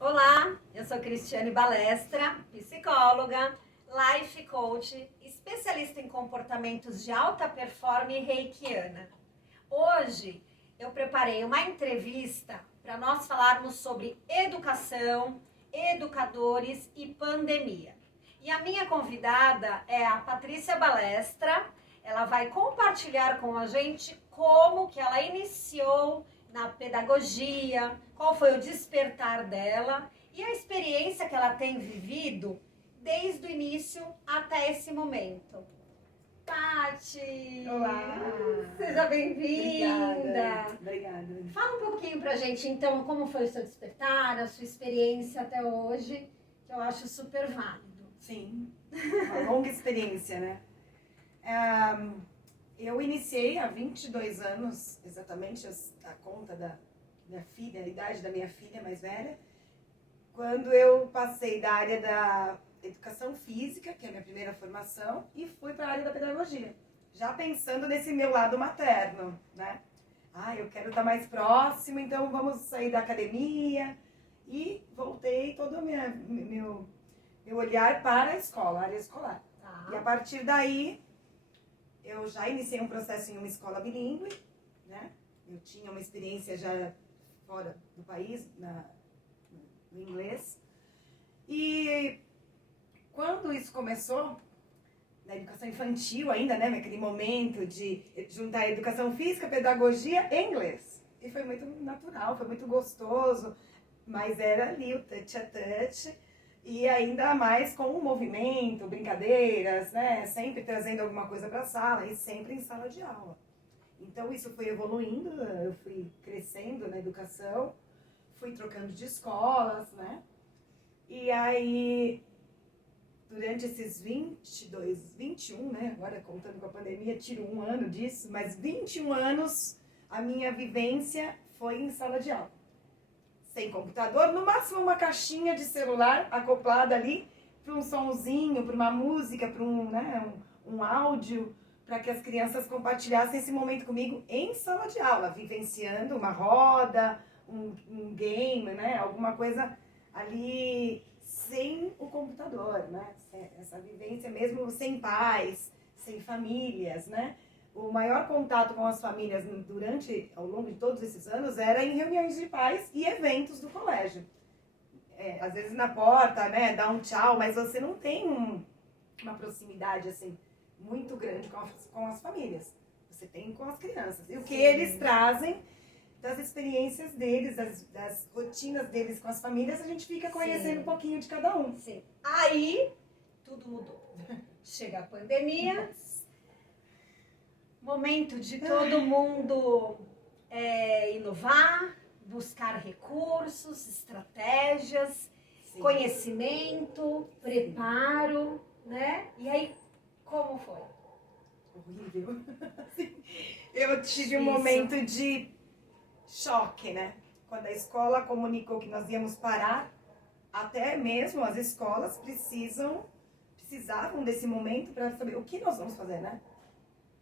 Olá, eu sou Cristiane Balestra, psicóloga, life coach, especialista em comportamentos de alta performance e reikiana. Hoje eu preparei uma entrevista para nós falarmos sobre educação, educadores e pandemia. E a minha convidada é a Patrícia Balestra. Ela vai compartilhar com a gente como que ela iniciou na pedagogia, qual foi o despertar dela e a experiência que ela tem vivido desde o início até esse momento. Pati! Olá! Seja bem-vinda! Obrigada. Fala um pouquinho pra gente, então, como foi o seu despertar, a sua experiência até hoje, que eu acho super válido. Sim, uma longa experiência, né? Eu iniciei há 22 anos, exatamente, a conta da minha filha, a idade da minha filha mais velha, quando eu passei da área da educação física, que é a minha primeira formação, e fui para a área da pedagogia, já pensando nesse meu lado materno, né? Eu quero estar mais próximo, então vamos sair da academia, e voltei todo o meu olhar para a escola, a área escolar. Tá. E a partir daí, eu já iniciei um processo em uma escola bilíngue, né? Eu tinha uma experiência já fora do país, no inglês. E quando isso começou, na educação infantil ainda, né? Naquele momento de juntar educação física, pedagogia e inglês. E foi muito natural, foi muito gostoso, mas era ali o touch a touch. E ainda mais com o movimento, brincadeiras, né? Sempre trazendo alguma coisa para a sala e sempre em sala de aula. Então isso foi evoluindo, eu fui crescendo na educação, fui trocando de escolas, né? E aí, durante esses 21, né? Agora contando com a pandemia, tiro um ano disso, mas 21 anos a minha vivência foi em sala de aula. Sem computador, no máximo uma caixinha de celular acoplada ali para um sonzinho, para uma música, para um áudio, para que as crianças compartilhassem esse momento comigo em sala de aula, vivenciando uma roda, um game, né? Alguma coisa ali sem o computador, né? Essa vivência mesmo sem pais, sem famílias, né? O maior contato com as famílias ao longo de todos esses anos era em reuniões de pais e eventos do colégio. Às vezes na porta, né, dá um tchau, mas você não tem uma proximidade assim muito grande com as famílias. Você tem com as crianças. E o que eles trazem das experiências deles, das rotinas deles com as famílias, a gente fica conhecendo um pouquinho de cada um. Sim. Aí, tudo mudou. Chega a pandemia, momento de todo mundo inovar, buscar recursos, estratégias, Sim. conhecimento, preparo, né? E aí, como foi? Horrível. Eu tive Difícil. um momento de choque, né? Quando a escola comunicou que nós íamos parar, até mesmo as escolas precisavam desse momento para saber o que nós vamos fazer, né?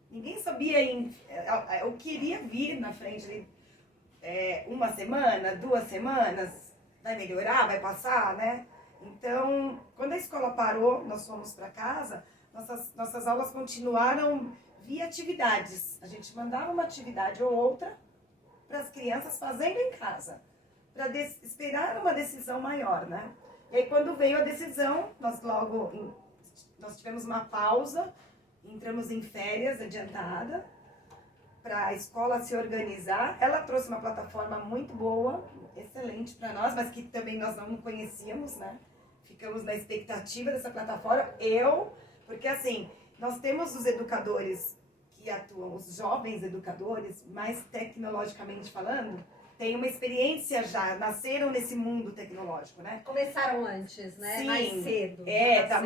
Ninguém sabia o que iria vir na frente. Uma semana, 2 semanas, vai melhorar, vai passar, né? Então, quando a escola parou, nós fomos para casa, nossas aulas continuaram via atividades. A gente mandava uma atividade ou outra para as crianças fazendo em casa, para esperar uma decisão maior, né? E aí, quando veio a decisão, nós tivemos uma pausa, entramos em férias adiantada, para a escola se organizar. Ela trouxe uma plataforma muito boa, excelente para nós, mas que também nós não conhecíamos, né? Ficamos na expectativa dessa plataforma. Porque assim, nós temos os educadores que atuam, os jovens educadores, mais tecnologicamente falando, têm uma experiência já, nasceram nesse mundo tecnológico, né? Começaram antes, né? Sim, Mais cedo. tá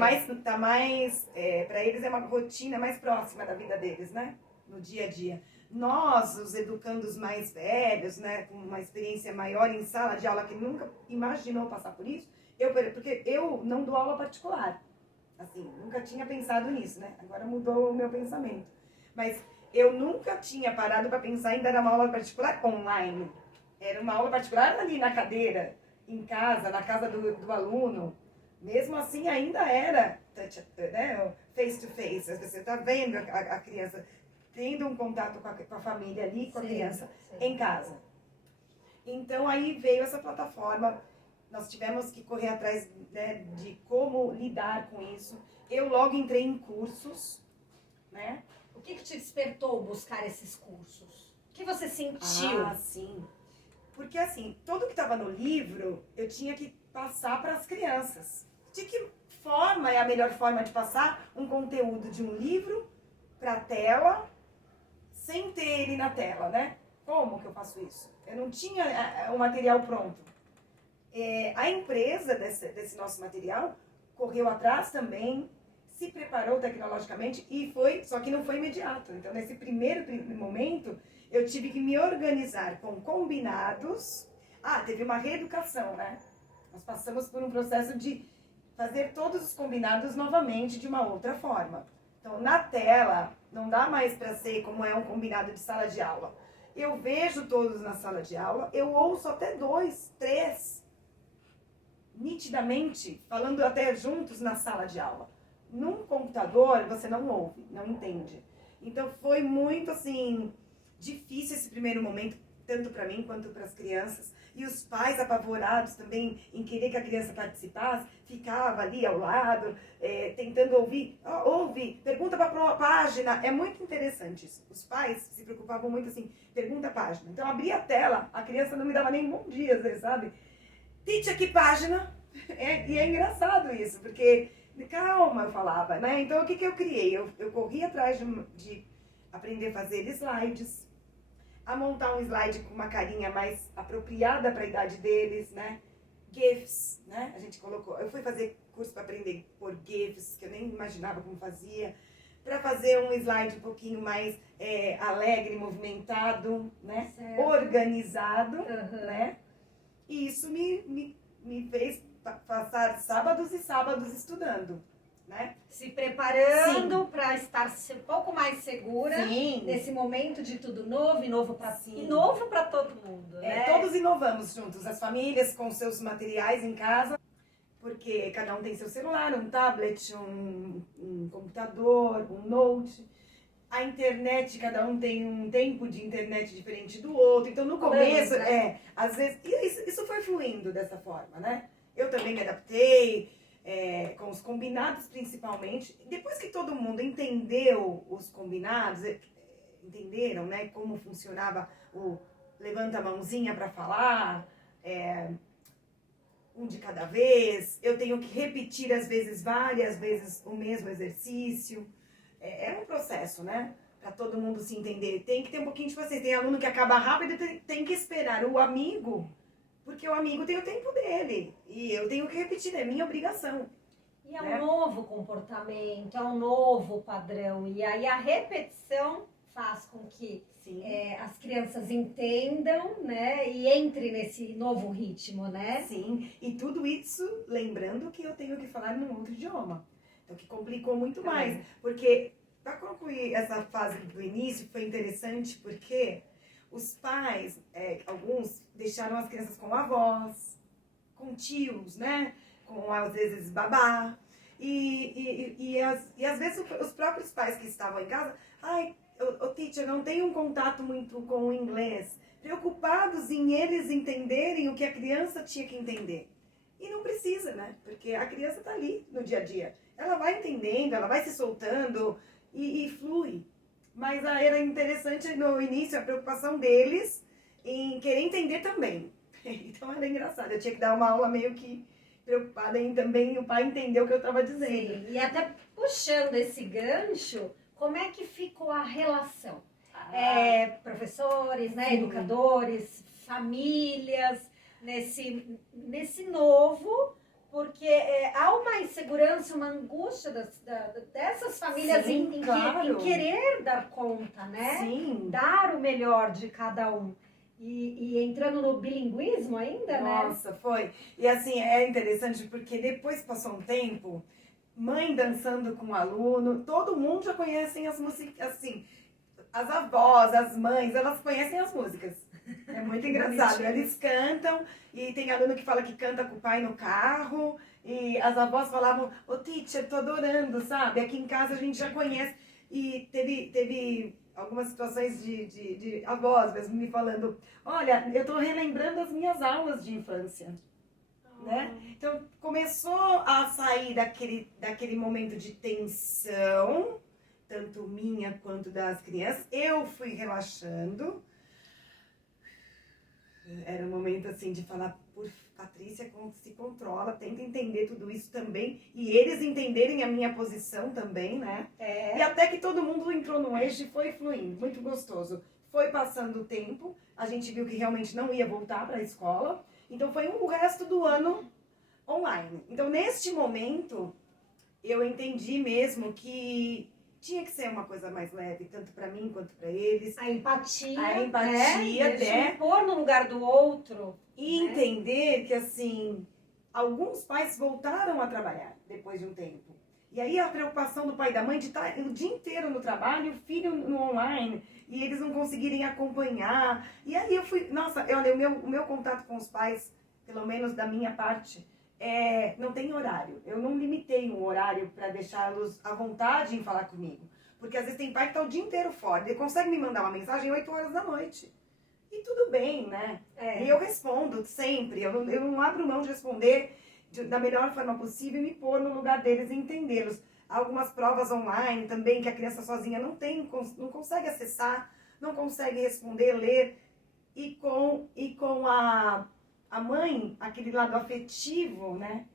mais para eles é uma rotina mais próxima da vida deles, né? No dia a dia. Nós, os educandos mais velhos, né, com uma experiência maior em sala de aula, que nunca imaginou passar por isso, porque eu não dou aula particular. Assim, nunca tinha pensado nisso, né? Agora mudou o meu pensamento. Mas eu nunca tinha parado para pensar em dar uma aula particular online. Era uma aula particular ali na cadeira. em casa, na casa do aluno, mesmo assim ainda era né, face to face. Você está vendo a criança tendo um contato com a família ali, com a criança em casa. Então aí veio essa plataforma, nós tivemos que correr atrás, né, de como lidar com isso. Eu logo entrei em cursos, né? O que te despertou buscar esses cursos? O que você sentiu? Ah, sim. Porque assim, tudo que estava no livro, eu tinha que passar para as crianças. De que forma é a melhor forma de passar um conteúdo de um livro para a tela, sem ter ele na tela, né? Como que eu faço isso? Eu não tinha o material pronto. A empresa desse nosso material correu atrás também, se preparou tecnologicamente e foi, só que não foi imediato. Então, nesse primeiro momento, eu tive que me organizar com combinados. Teve uma reeducação, né? Nós passamos por um processo de fazer todos os combinados novamente de uma outra forma. Então, na tela, não dá mais para ser como é um combinado de sala de aula. Eu vejo todos na sala de aula, eu ouço até 2, 3, nitidamente, falando até juntos na sala de aula. Num computador, você não ouve, não entende. Então, foi muito, assim, difícil esse primeiro momento, tanto para mim quanto para as crianças. E os pais apavorados também em querer que a criança participasse, ficava ali ao lado, tentando ouvir. Ouve, pergunta para a página. É muito interessante isso. Os pais se preocupavam muito assim, pergunta a página. Então, abria a tela, a criança não me dava nem bom dia, às vezes, sabe? Teacher, que página? E é engraçado isso, porque... Calma, eu falava, né? Então, o que eu criei? Eu corri atrás de aprender a fazer slides, a montar um slide com uma carinha mais apropriada para a idade deles, né? GIFs, né? A gente colocou... Eu fui fazer curso para aprender por GIFs, que eu nem imaginava como fazia, para fazer um slide um pouquinho mais alegre, movimentado, né? Certo. Organizado, né? E isso me fez... passar sábados e sábados estudando, né? Se preparando para estar um pouco mais segura. Sim. Nesse momento de tudo novo e novo para todo mundo, né? Todos inovamos juntos, as famílias com seus materiais em casa, porque cada um tem seu celular, um tablet, um computador, um note. A internet, cada um tem um tempo de internet diferente do outro. Então, no começo, às vezes... Isso foi fluindo dessa forma, né? Eu também me adaptei, com os combinados principalmente. Depois que todo mundo entendeu os combinados, entenderam, né, como funcionava o levanta a mãozinha para falar, um de cada vez, eu tenho que repetir às vezes várias vezes o mesmo exercício. É um processo, né? Para todo mundo se entender. Tem que ter um pouquinho de paciência. Tem aluno que acaba rápido e tem que esperar o amigo... Porque o amigo tem o tempo dele. E eu tenho que repetir, é minha obrigação. E é um novo comportamento, é um novo padrão. E aí a repetição faz com que as crianças entendam, né? E entrem nesse novo ritmo, né? Sim. E tudo isso lembrando que eu tenho que falar num outro idioma. Então, que complicou muito mais. Porque, para concluir essa fase do início, foi interessante porque... Os pais, alguns, deixaram as crianças com avós, com tios, né? Com, às vezes, babá. E às vezes, os próprios pais que estavam em casa... teacher, não tenho um contato muito com o inglês. Preocupados em eles entenderem o que a criança tinha que entender. E não precisa, né? Porque a criança está ali no dia a dia. Ela vai entendendo, ela vai se soltando e flui. Mas era interessante no início a preocupação deles em querer entender também. Então era engraçado, eu tinha que dar uma aula meio que preocupada em também o pai entender o que eu estava dizendo. Sim, e até puxando esse gancho, como é que ficou a relação? Professores, né, educadores, famílias, nesse novo... Porque há uma insegurança, uma angústia dessas famílias em querer dar conta, né? Sim. Dar o melhor de cada um. E entrando no bilinguismo ainda, né? Nossa, foi. E assim, é interessante porque depois passou um tempo, mãe dançando com o aluno, todo mundo já conhece as músicas, assim, as avós, as mães, elas conhecem as músicas. É muito engraçado. Eles cantam e tem aluno que fala que canta com o pai no carro e as avós falavam, ô teacher, tô adorando, sabe? Aqui em casa a gente já conhece. E teve algumas situações de avós mesmo me falando, olha, eu tô relembrando as minhas aulas de infância. Né? Então começou a sair daquele momento de tensão, tanto minha quanto das crianças. Eu fui relaxando. Era um momento assim de falar, por Patrícia, se controla, tenta entender tudo isso também. E eles entenderem a minha posição também, né? E até que todo mundo entrou no eixo e foi fluindo, muito gostoso. Foi passando o tempo, a gente viu que realmente não ia voltar para a escola. Então foi o resto do ano online. Então neste momento, eu entendi mesmo que tinha que ser uma coisa mais leve, tanto para mim quanto para eles. A empatia, né? De pôr no lugar do outro. E entender que, assim, alguns pais voltaram a trabalhar depois de um tempo. E aí a preocupação do pai e da mãe de estar o dia inteiro no trabalho, o filho no online, e eles não conseguirem acompanhar. E aí eu fui, nossa, olha, o meu contato com os pais, pelo menos da minha parte, não tem horário. Eu não limitei um horário para deixá-los à vontade em falar comigo. Porque às vezes tem pai que está o dia inteiro fora. Ele consegue me mandar uma mensagem 8 horas da noite. E tudo bem, né? E eu respondo sempre. Eu não abro mão de responder da melhor forma possível e me pôr no lugar deles e entendê-los. Há algumas provas online também que a criança sozinha não consegue acessar, não consegue responder, ler. E com a mãe, aquele lado afetivo, né?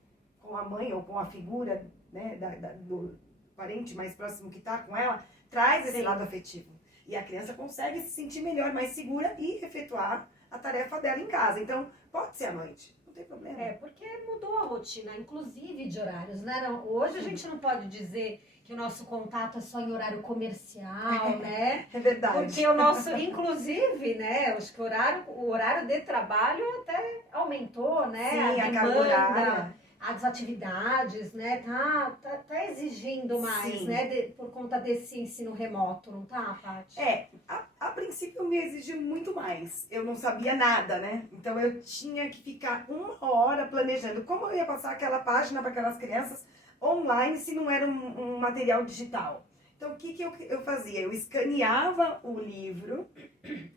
Com a mãe ou com a figura, né? Do parente mais próximo que está com ela, traz esse lado afetivo. E a criança consegue se sentir melhor, mais segura e efetuar a tarefa dela em casa. Então, pode ser à noite, não tem problema. Porque mudou a rotina, inclusive de horários, né? Hoje a gente não pode dizer que o nosso contato é só em horário comercial, né? É verdade. Porque o nosso, inclusive, né? Acho que o horário de trabalho até aumentou, né? Sim, a carga horária. As atividades, né? Tá exigindo mais, Sim. né? Por conta desse ensino remoto, não tá, Paty? A princípio me exigiu muito mais. Eu não sabia nada, né? Então eu tinha que ficar 1 hora planejando como eu ia passar aquela página para aquelas crianças online se não era um material digital. Então o que eu fazia? Eu escaneava o livro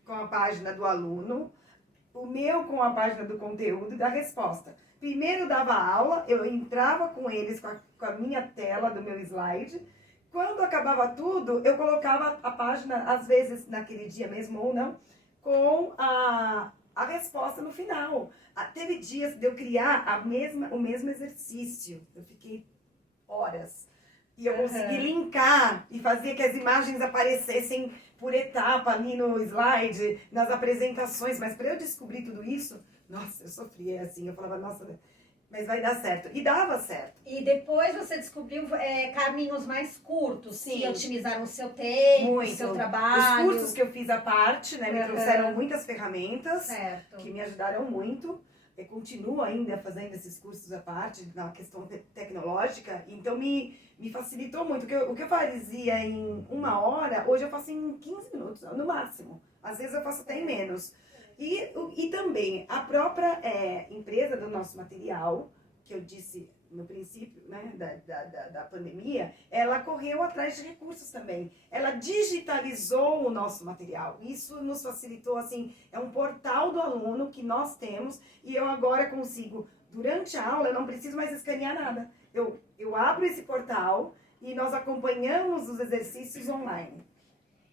com a página do aluno, o meu com a página do conteúdo e da resposta. Primeiro dava aula, eu entrava com eles com a minha tela do meu slide. Quando acabava tudo, eu colocava a página, às vezes naquele dia mesmo ou não, com a resposta no final. Teve dias de eu criar o mesmo exercício. Eu fiquei horas. E eu consegui linkar e fazer que as imagens aparecessem por etapa ali no slide, nas apresentações. Mas para eu descobrir tudo isso, nossa, eu sofria assim. Eu falava, nossa, mas vai dar certo. E dava certo. E depois você descobriu caminhos mais curtos, Sim, que otimizaram o seu tempo, o seu trabalho. Os cursos que eu fiz à parte, né, me trouxeram muitas ferramentas que me ajudaram muito. Eu continuo ainda fazendo esses cursos à parte, na questão tecnológica, então me facilitou muito. O que eu fazia em 1 hora, hoje eu faço em 15 minutos, no máximo. Às vezes eu faço até em menos. E também a própria empresa do nosso material, que eu disse no princípio, né, da pandemia, ela correu atrás de recursos também. Ela digitalizou o nosso material. Isso nos facilitou, assim, é um portal do aluno que nós temos e eu agora consigo, durante a aula, eu não preciso mais escanear nada. Eu abro esse portal e nós acompanhamos os exercícios online.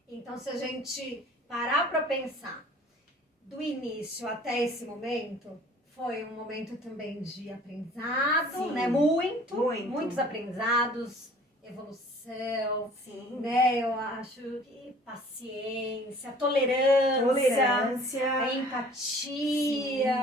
Então, se a gente parar para pensar, do início até esse momento, foi um momento também de aprendizado, Sim, né? Muitos aprendizados, evolução, Sim. né? Eu acho que paciência, tolerância, a empatia,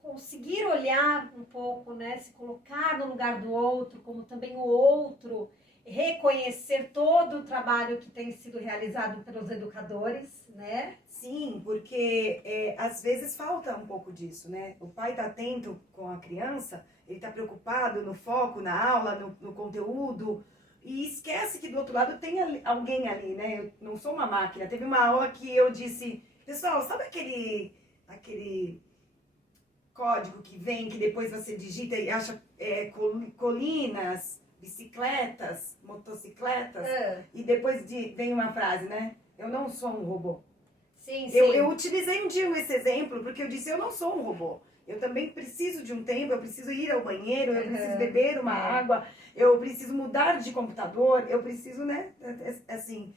conseguir olhar um pouco, né? Se colocar no lugar do outro, como também o outro, reconhecer todo o trabalho que tem sido realizado pelos educadores, né? Sim, porque às vezes falta um pouco disso, né? O pai está atento com a criança, ele está preocupado no foco, na aula, no conteúdo, e esquece que do outro lado tem alguém ali, né? Eu não sou uma máquina. Teve uma aula que eu disse, Pessoal, sabe aquele código que vem, que depois você digita e acha colinas, bicicletas, motocicletas, e depois vem uma frase, né? Eu não sou um robô. Sim, Eu utilizei um dia esse exemplo, porque eu disse, eu não sou um robô. Eu também preciso de um tempo, eu preciso ir ao banheiro, eu preciso beber uma água, eu preciso mudar de computador, eu preciso, né, assim,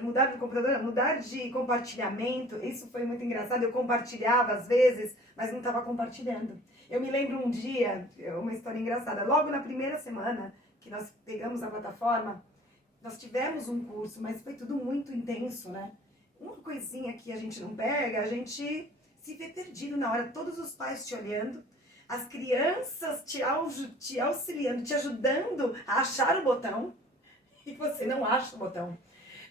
mudar de computador, mudar de compartilhamento. Isso foi muito engraçado, eu compartilhava às vezes, mas não estava compartilhando. Eu me lembro um dia, uma história engraçada, logo na primeira semana que nós pegamos a plataforma, nós tivemos um curso, mas foi tudo muito intenso, né? Uma coisinha que a gente não pega, a gente se vê perdido na hora, todos os pais te olhando, as crianças te auxiliando, te ajudando a achar o botão, e você não acha o botão.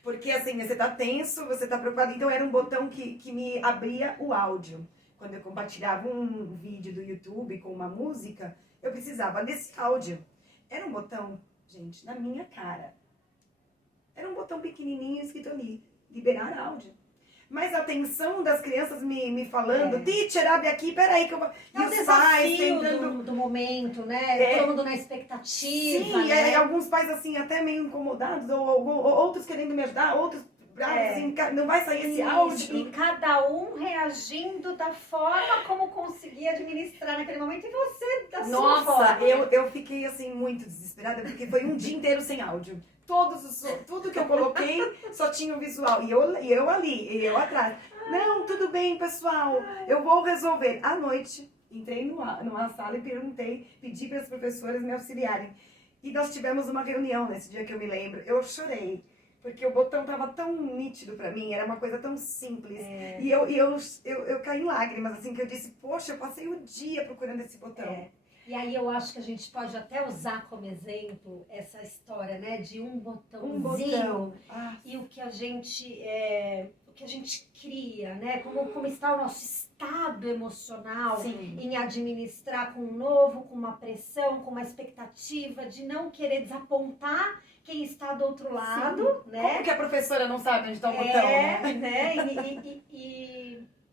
Porque assim, você tá tenso, você tá preocupado, então era um botão que me abria o áudio. Quando eu compartilhava um vídeo do YouTube com uma música, eu precisava desse áudio. Era um botão, gente, na minha cara. Era um botão pequenininho escrito ali, liberar áudio. Mas a atenção das crianças me falando, teacher, abre aqui, peraí que eu vou... É um desafio do momento, né? Todo mundo na expectativa, sim, né? Alguns pais assim, até meio incomodados, ou outros querendo me ajudar, outros bravos, assim, não vai sair esse áudio. E cada um reagindo da forma como conseguia administrar naquele momento, e você da sua forma. Nossa, eu fiquei assim muito desesperada, porque foi um dia inteiro sem áudio. Tudo que eu coloquei só tinha o visual. E eu ali, e eu atrás. Não, tudo bem, pessoal, eu vou resolver. À noite, entrei numa sala e pedi para as professoras me auxiliarem. E nós tivemos uma reunião nesse dia que eu me lembro. Eu chorei, porque o botão estava tão nítido para mim, era uma coisa tão simples. E eu caí em lágrimas, assim, que eu disse, poxa, eu passei o dia procurando esse botão. E aí eu acho que a gente pode até usar como exemplo essa história, né, de um botãozinho e o que a gente cria, né, como está o nosso estado emocional em administrar com um novo, com uma pressão, com uma expectativa de não querer desapontar quem está do outro lado, né? Como que a professora não sabe onde está o botão, né?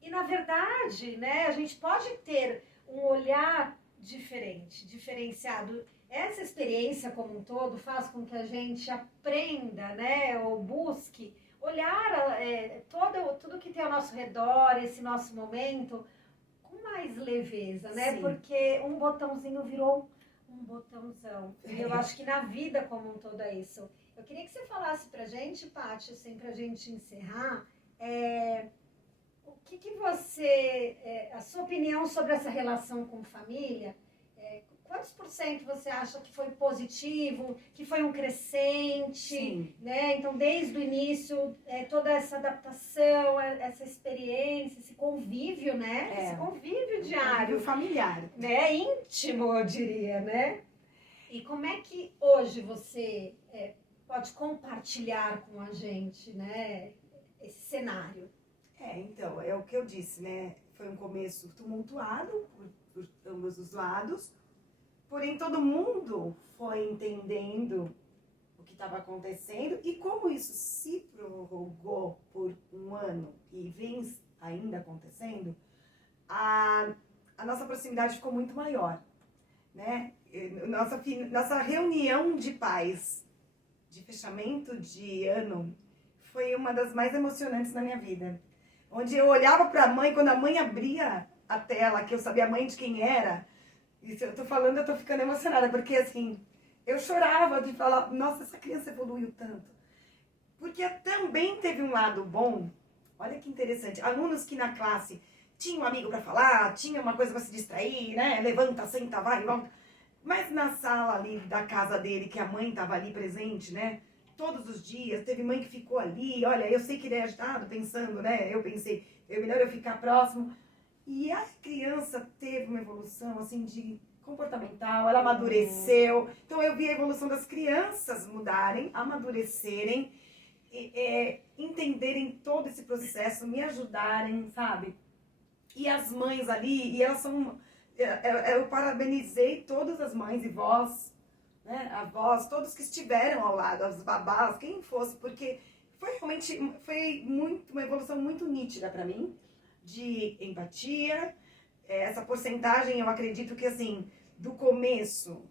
E na verdade, né, a gente pode ter um olhar diferenciado. Essa experiência como um todo faz com que a gente aprenda, né, ou busque olhar tudo que tem ao nosso redor, esse nosso momento, com mais leveza, né? Porque um botãozinho virou um botãozão. E eu acho que na vida como um todo é isso. Eu queria que você falasse pra gente, Paty, assim, pra gente encerrar, o que você, a sua opinião sobre essa relação com família, quantos % você acha que foi positivo, que foi um crescente, né? Então, desde o início, toda essa adaptação, essa experiência, esse convívio, né? Esse convívio diário. Convívio familiar. Né? Íntimo, eu diria, né? E como é que hoje você pode compartilhar com a gente, né, esse cenário? Então, é o que eu disse, né? Foi um começo tumultuado por ambos os lados, porém todo mundo foi entendendo o que estava acontecendo e como isso se prorrogou por um ano e vem ainda acontecendo, a nossa proximidade ficou muito maior, né? Nossa reunião de pais de fechamento de ano foi uma das mais emocionantes da minha vida. Onde eu olhava para a mãe, quando a mãe abria a tela, que eu sabia a mãe de quem era, e se eu tô falando, eu tô ficando emocionada, porque assim, eu chorava de falar, nossa, essa criança evoluiu tanto. Porque também teve um lado bom, olha que interessante, alunos que na classe tinham um amigo para falar, tinha uma coisa para se distrair, né, levanta, senta, vai, volta. Mas na sala ali da casa dele, que a mãe estava ali presente, né, todos os dias, teve mãe que ficou ali, olha, eu sei que ele é agitado, pensando, né, eu pensei, é melhor eu ficar próximo. E a criança teve uma evolução, assim, de comportamental, ela amadureceu. Então eu vi a evolução das crianças mudarem, amadurecerem, entenderem todo esse processo, me ajudarem, sabe? E as mães ali, e elas são... Eu parabenizei todas as mães e vós, né, avós, todos que estiveram ao lado, as babás, quem fosse, porque foi realmente uma evolução muito nítida para mim, de empatia. Essa porcentagem, eu acredito que, assim, do começo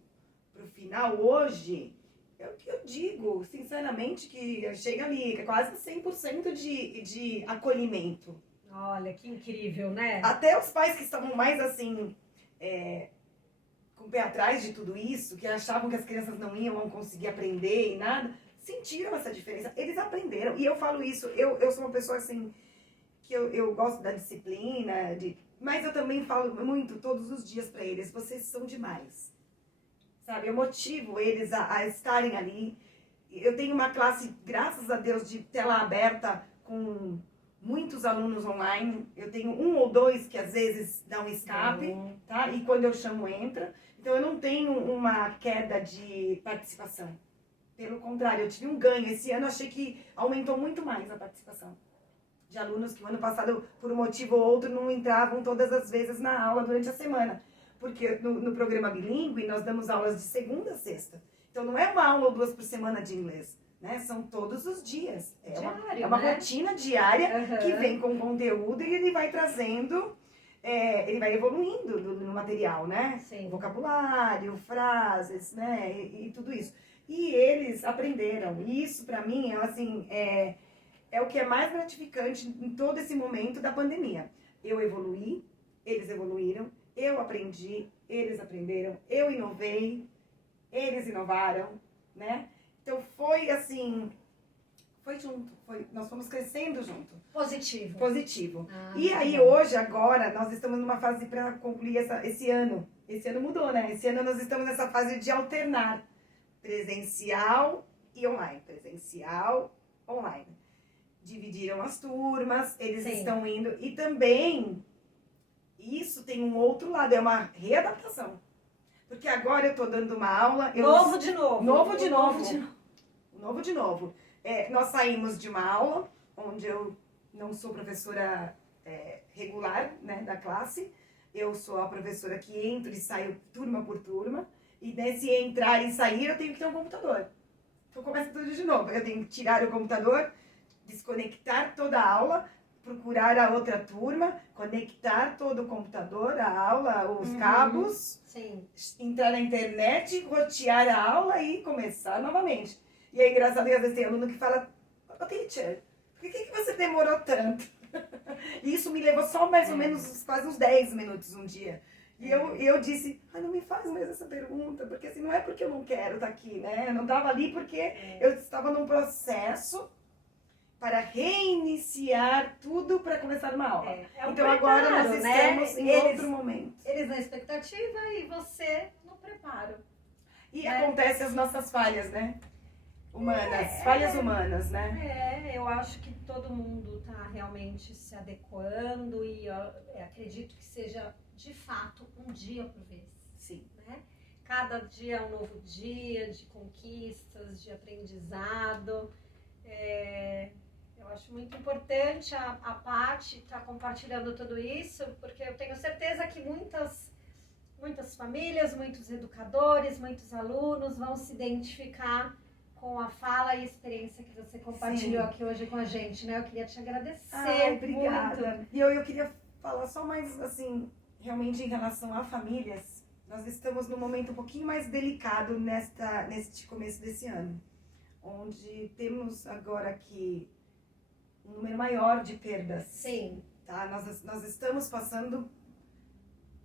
pro final, hoje, é o que eu digo, sinceramente, que chega ali, que é quase 100% de acolhimento. Olha, que incrível, né? Até os pais que estavam mais, assim, com o pé atrás de tudo isso, que achavam que as crianças não iam conseguir aprender e nada, sentiram essa diferença. Eles aprenderam. E eu falo isso, eu sou uma pessoa, assim, que eu gosto da disciplina, mas eu também falo muito todos os dias para eles, vocês são demais. Sabe, eu motivo eles a estarem ali. Eu tenho uma classe, graças a Deus, de tela aberta com muitos alunos online. Eu tenho 1 ou 2 que às vezes dão escape, tá? E quando eu chamo, entra. Então eu não tenho uma queda de participação. Pelo contrário, eu tive um ganho. Esse ano eu achei que aumentou muito mais a participação de alunos que o ano passado, por um motivo ou outro, não entravam todas as vezes na aula durante a semana. Porque no programa bilíngue nós damos aulas de segunda a sexta. Então não é uma aula ou 2 por semana de inglês, né? São todos os dias. É uma né? rotina diária que vem com conteúdo e ele vai trazendo, ele vai evoluindo no material, né? Sim. Vocabulário, frases, né? E tudo isso. E eles aprenderam. E isso para mim assim, é o que é mais gratificante em todo esse momento da pandemia. Eu evoluí, eles evoluíram. Eu aprendi, eles aprenderam, eu inovei, eles inovaram, né? Então foi assim, foi junto, nós fomos crescendo junto. Positivo. E aí hoje, agora, nós estamos numa fase para concluir esse ano. Esse ano mudou, né? Esse ano nós estamos nessa fase de alternar presencial e online. Presencial, online. Dividiram as turmas, eles estão indo. E também... Isso tem um outro lado, é uma readaptação. Porque agora eu estou dando uma aula... Novo de novo. Novo de novo. Nós saímos de uma aula, onde eu não sou professora regular, né, da classe. Eu sou a professora que entro e saio turma por turma. E nesse entrar e sair, eu tenho que ter um computador. Então começa tudo de novo. Eu tenho que tirar o computador, desconectar toda a aula... procurar a outra turma, conectar todo o computador, a aula, os cabos, entrar na internet, rotear a aula e começar novamente. E é engraçado que às vezes tem aluno que fala, "Ô, teacher, por que você demorou tanto?" E isso me levou só mais ou menos quase uns 10 minutos um dia. E eu disse, não me faz mais essa pergunta, porque assim, não é porque eu não quero estar aqui, né? Eu não estava ali porque eu estava num processo para reiniciar tudo para começar uma aula. Então agora nós estamos em outro momento. Eles na expectativa e você no preparo. E acontecem as nossas falhas, né? Humanas, falhas humanas, né? Eu acho que todo mundo está realmente se adequando e acredito que seja, de fato, um dia por vez. Sim. Né? Cada dia é um novo dia de conquistas, de aprendizado. Eu acho muito importante a Paty estar compartilhando tudo isso, porque eu tenho certeza que muitas famílias, muitos educadores, muitos alunos vão se identificar com a fala e experiência que você compartilhou aqui hoje com a gente, né? Eu queria te agradecer. Obrigada. Muito. E eu queria falar só mais, assim, realmente em relação a famílias. Nós estamos num momento um pouquinho mais delicado neste começo desse ano, onde temos agora aqui um número maior de perdas. Sim. Tá? Nós estamos passando,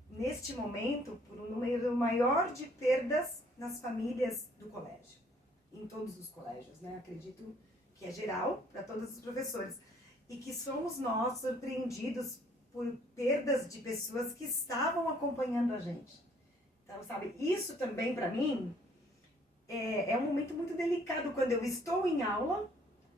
neste momento, por um número maior de perdas nas famílias do colégio. Em todos os colégios, né? Acredito que é geral para todos os professores. E que somos nós surpreendidos por perdas de pessoas que estavam acompanhando a gente. Então, sabe, isso também para mim é um momento muito delicado quando eu estou em aula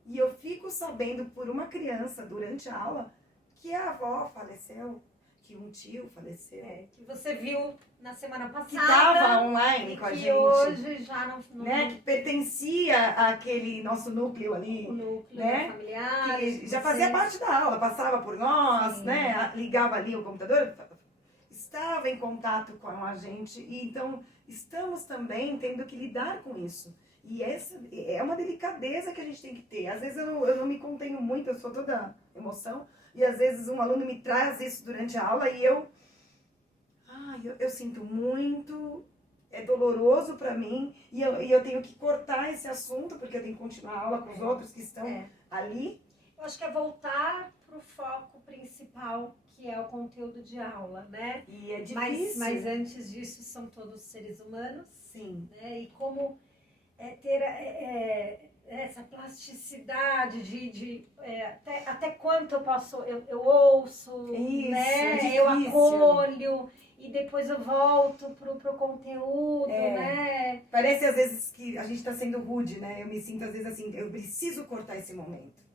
e eu fico sabendo por uma criança durante a aula que a avó faleceu, que um tio faleceu. Que você viu na semana passada. Que estava online com a gente. Que hoje já não... Né? Que pertencia àquele nosso núcleo ali. O núcleo, né? Familiar. Que já fazia parte da aula, passava por nós, né? Ligava ali o computador, estava em contato com a gente. E então, estamos também tendo que lidar com isso. E essa é uma delicadeza que a gente tem que ter. Às vezes eu não me contenho muito, eu sou toda emoção. E às vezes um aluno me traz isso durante a aula e eu sinto muito, é doloroso para mim. E eu tenho que cortar esse assunto, porque eu tenho que continuar a aula com os outros que estão ali. Eu acho que é voltar para o foco principal, que é o conteúdo de aula, né? E é difícil. Mas antes disso, são todos seres humanos. Sim. Né? E como ter essa plasticidade até quanto eu posso, eu ouço, Isso, né? é Eu acolho e depois eu volto pro conteúdo, né? Parece às vezes que a gente está sendo rude, né? Eu me sinto às vezes assim, eu preciso cortar esse momento.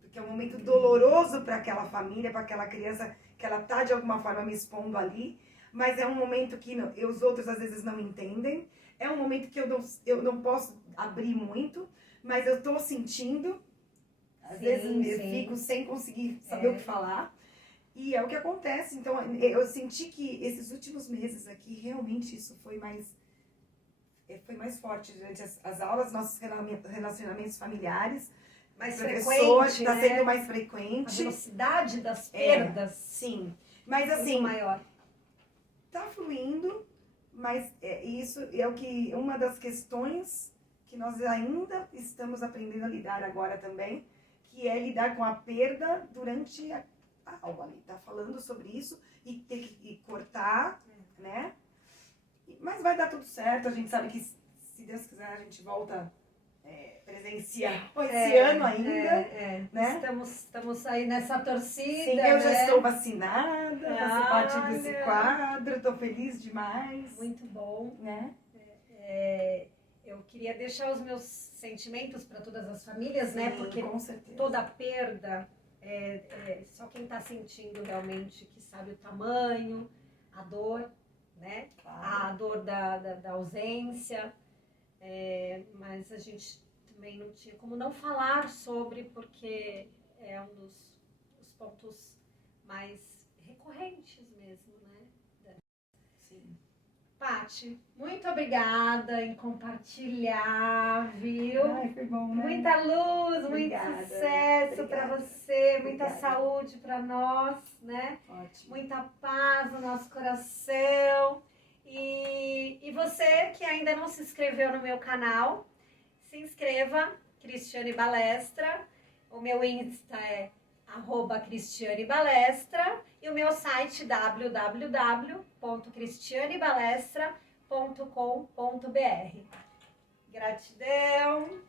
Porque é um momento doloroso para aquela família, para aquela criança, que ela tá de alguma forma me expondo ali, mas é um momento que os outros às vezes não entendem. É um momento que eu não posso abrir muito, mas eu tô sentindo. Às vezes eu fico sem conseguir saber o que falar. E é o que acontece. Então, eu senti que esses últimos meses aqui, realmente isso foi mais forte durante as aulas, nossos relacionamentos familiares. Mais frequente, está né? sendo mais frequente. A velocidade das perdas. Sim. Mas assim, maior. Tá fluindo, mas isso é uma das questões que nós ainda estamos aprendendo a lidar agora também, que é lidar com a perda durante a aula ali. Tá falando sobre isso e ter que cortar, né? Mas vai dar tudo certo, a gente sabe que se Deus quiser a gente volta presenciar esse ano ainda, né? Estamos aí nessa torcida. Sim, eu já estou vacinada, faço parte desse quadro, estou feliz demais. Muito bom. Né? Eu queria deixar os meus sentimentos para todas as famílias, Sim, né? Porque com certeza. toda perda, só quem está sentindo realmente que sabe o tamanho, a dor, né? Claro. A dor da ausência. Mas a gente também não tinha como não falar sobre, porque é um dos pontos mais recorrentes mesmo, né? Sim. Paty, muito obrigada em compartilhar, viu? Ai, foi bom, né? Muita luz, Obrigada. muito sucesso para você, muita Obrigada. saúde para nós, né? Ótimo. Muita paz no nosso coração. E você que ainda não se inscreveu no meu canal, se inscreva, Cristiane Balestra. O meu Insta é @CristianeBalestra e o meu site www.cristianebalestra.com.br. Gratidão!